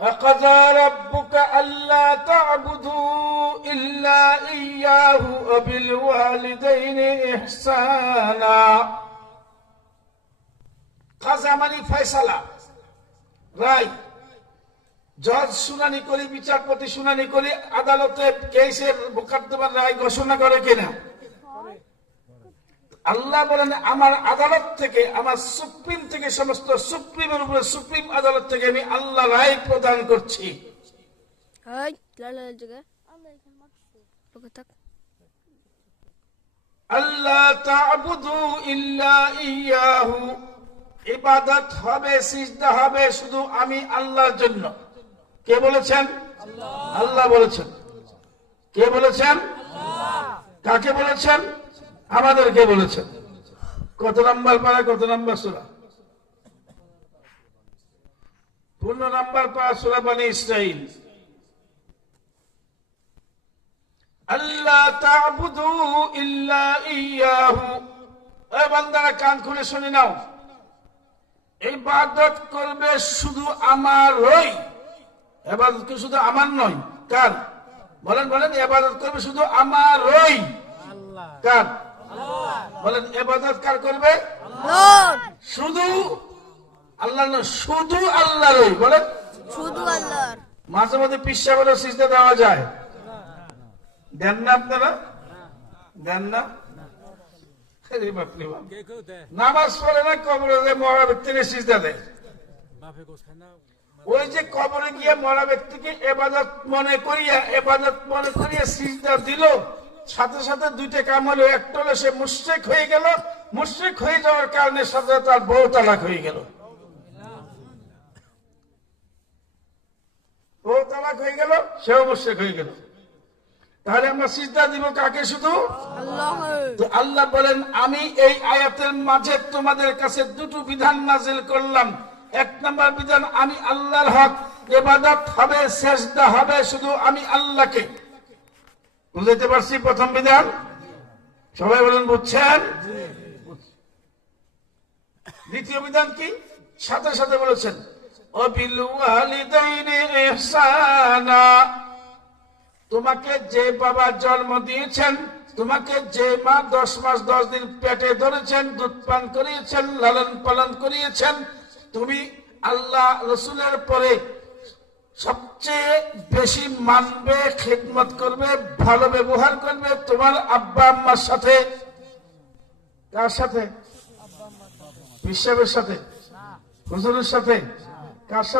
أقضى ربك ألا تعبدوا إلا إياه وبالوالدين إحسانا কাজা মানে ফয়সালা, রায়। জজ শুনানি করে, বিচারপতি শুনানি করে আদালতে কেসের মোকদ্দমার রায় ঘোষণা করে কিনা? আল্লাহ বলেন আমার আদালত থেকে, আমার সুপ্রিম থেকে, সমস্ত সুপ্রিমের উপরে সুপ্রিম আদালত থেকে আমি আল্লাহ রায় প্রদান করছি। আল্লাহ তা'বুদু ইল্লা ইয়াহু, ইবাদত হবে, সিজদা হবে শুধু আমি আল্লাহর জন্য। কে বলেছেন? আল্লাহ বলেছেন। কে বলেছেন? কাকে বলেছেন? আমাদেরকে বলেছেন। কত নাম্বার পারা, কত নাম্বার সূরা? 15 নাম্বার পারা সূরা বনী ইসরাঈল। আল্লাহ তা'বুদু ইল্লা ইয়াহু। এ বান্দারা কান খুলে শুনে নাও, ইবাদত করবে শুধু আমারই। ইবাদত কি শুধু আমার নয়? কার? বলেন বলেন, ইবাদত করবে শুধু আমারই। আল্লাহ। কার? আল্লাহ। বলেন ইবাদত কার করবে? আল্লাহ। শুধু আল্লাহ নয়, শুধু আল্লাহরই। বলেন শুধু আল্লাহর। মাঝে মাঝে পিচ্ছা বলে সিজদা দেওয়া যায়, দেন না আপনারা? দেন না? নামাজ পড়ে না, কবরে মরা ব্যক্তিকে সিজদা দেয়। ওই যে কবরে গিয়ে মরা ব্যক্তিকে ইবাদত মনে করিয়া সিজদা দিল, সাথে সাথে দুইটা কাম হলো। একটা হলো সে মুশরিক হয়ে গেল, মুশরিক হয়ে যাওয়ার কারণে সাথে তার বউ তালাক হয়ে গেল। বউ তালাক হয়ে গেল, সেও মুশরিক হয়ে গেল। তাহলে আমরা সিজদা দিব কাকে? শুধু আল্লাহকে। আল্লাহ বলেন আমি এই আয়াতের মাঝে তোমাদের কাছে দুটো বিধান নাযিল করলাম। এক নম্বর বিধান, আমি আল্লাহর হক, ইবাদত হবে, সিজদা হবে শুধু আমি আল্লাহকে। বুঝতে পারছি? প্রথম বিধান সবাই বলেন বুঝছেন? দ্বিতীয় বিধান কি? সাথে সাথে বলেছেন ওয়াবিল ওয়ালিদাইনি ইহসানা। তোমাকে যে বাবা জন্ম দিয়েছেন, তোমাকে যে মা 10 মাস 10 দিন পেটে ধরেছেন, দুধ পান করিয়েছেন, লালন পালন করিয়েছেন, তুমি আল্লাহ রসুলের পরে সবচেয়ে বেশি মানবে, খিদমত করবে, ভালো ব্যবহার করবে তোমার আব্বা আম্মার সাথে। কার সাথে? পিসাবের সাথে? হুজুরের সাথে? কার সাথে?